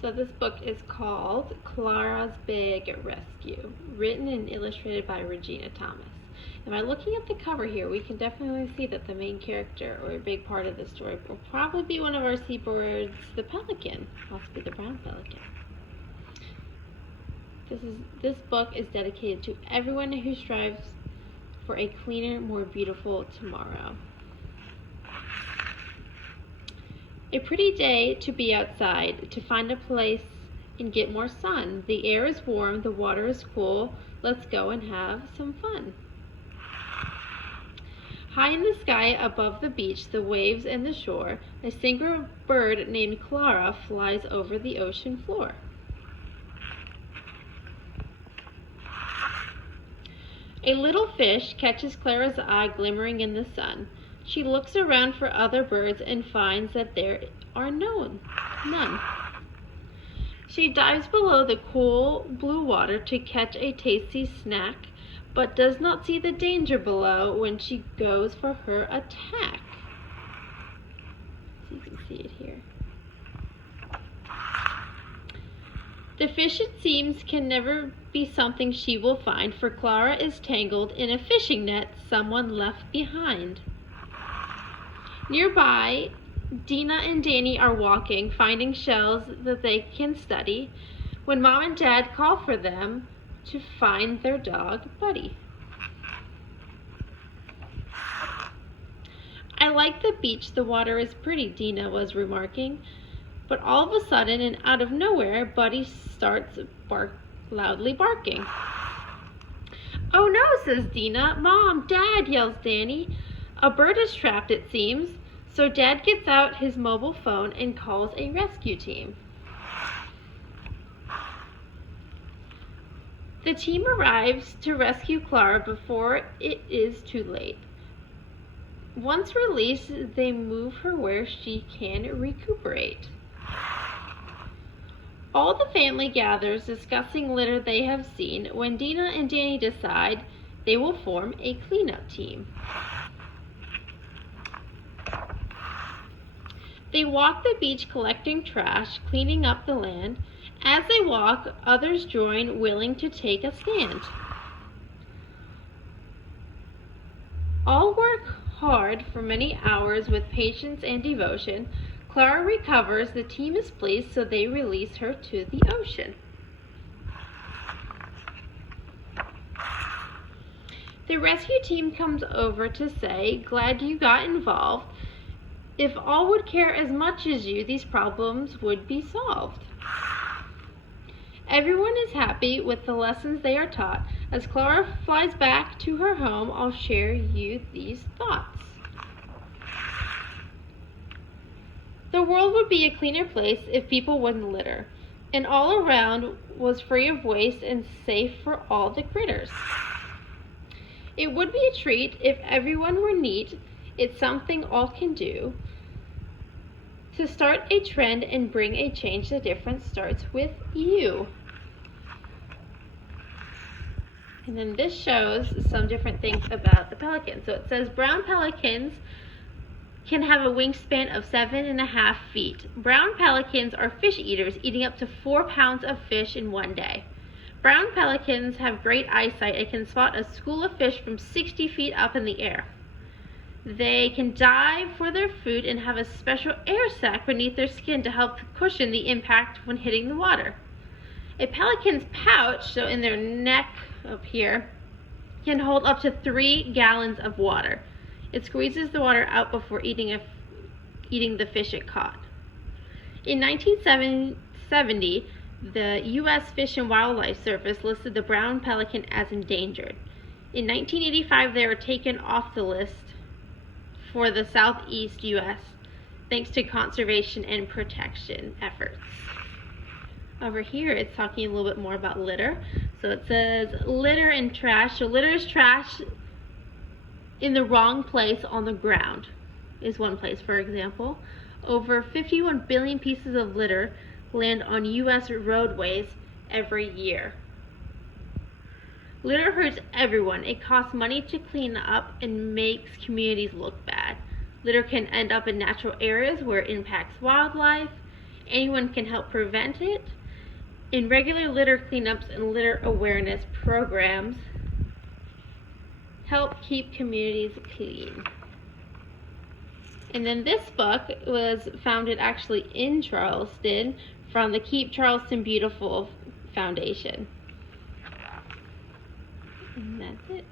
So this book is called Clara's Big Rescue, written and illustrated by Regina Thomas. And by looking at the cover here, we can definitely see that the main character, or a big part of the story, will probably be one of our seabirds, the pelican, possibly the brown pelican. This book is dedicated to everyone who strives for a cleaner, more beautiful tomorrow. A pretty day to be outside, to find a place and get more sun. The air is warm, the water is cool. Let's go and have some fun. High in the sky above the beach, the waves and the shore, a single bird named Clara flies over the ocean floor. A little fish catches Clara's eye glimmering in the sun. She looks around for other birds and finds that there are none. She dives below the cool blue water to catch a tasty snack, but does not see the danger below when she goes for her attack. So you can see it here. The fish, it seems, can never be something she will find, for Clara is tangled in a fishing net someone left behind. Nearby, Dina and Danny are walking, finding shells that they can study, when Mom and Dad call for them to find their dog, Buddy. I like the beach, the water is pretty, Dina was remarking, but all of a sudden and out of nowhere, Buddy starts loudly barking. Oh no, says Dina. Mom, Dad, yells Danny. A bird is trapped, it seems. So Dad gets out his mobile phone and calls a rescue team. The team arrives to rescue Clara before it is too late. Once released, they move her where she can recuperate. All the family gathers, discussing litter they have seen, when Dina and Danny decide they will form a cleanup team. They walk the beach collecting trash, cleaning up the land. As they walk, others join, willing to take a stand. All work hard for many hours with patience and devotion. Clara recovers, the team is pleased, so they release her to the ocean. The rescue team comes over to say, glad you got involved. If all would care as much as you, these problems would be solved. Everyone is happy with the lessons they are taught. As Clara flies back to her home, I'll share you these thoughts. The world would be a cleaner place if people wouldn't litter, and all around was free of waste and safe for all the critters. It would be a treat if everyone were neat. It's something all can do. To start a trend and bring a change, the difference starts with you. And then this shows some different things about the pelican. So it says brown pelicans can have a wingspan of 7.5 feet. Brown pelicans are fish eaters, eating up to 4 pounds of fish in one day. Brown pelicans have great eyesight and can spot a school of fish from 60 feet up in the air. They can dive for their food and have a special air sac beneath their skin to help cushion the impact when hitting the water. A pelican's pouch, so in their neck up here, can hold up to 3 gallons of water. It squeezes the water out before eating the fish it caught. In 1970, the U.S. Fish and Wildlife Service listed the brown pelican as endangered. In 1985, they were taken off the list for the southeast U.S. thanks to conservation and protection efforts. Over here, it's talking a little bit more about litter. So it says litter and trash. So litter is trash in the wrong place on the ground is one place, for example. Over 51 billion pieces of litter land on U.S. roadways every year. Litter hurts everyone. It costs money to clean up and makes communities look bad. Litter can end up in natural areas where it impacts wildlife, anyone can help prevent it. In regular litter cleanups and litter awareness programs, help keep communities clean. And then this book was founded actually in Charleston from the Keep Charleston Beautiful Foundation. And that's it.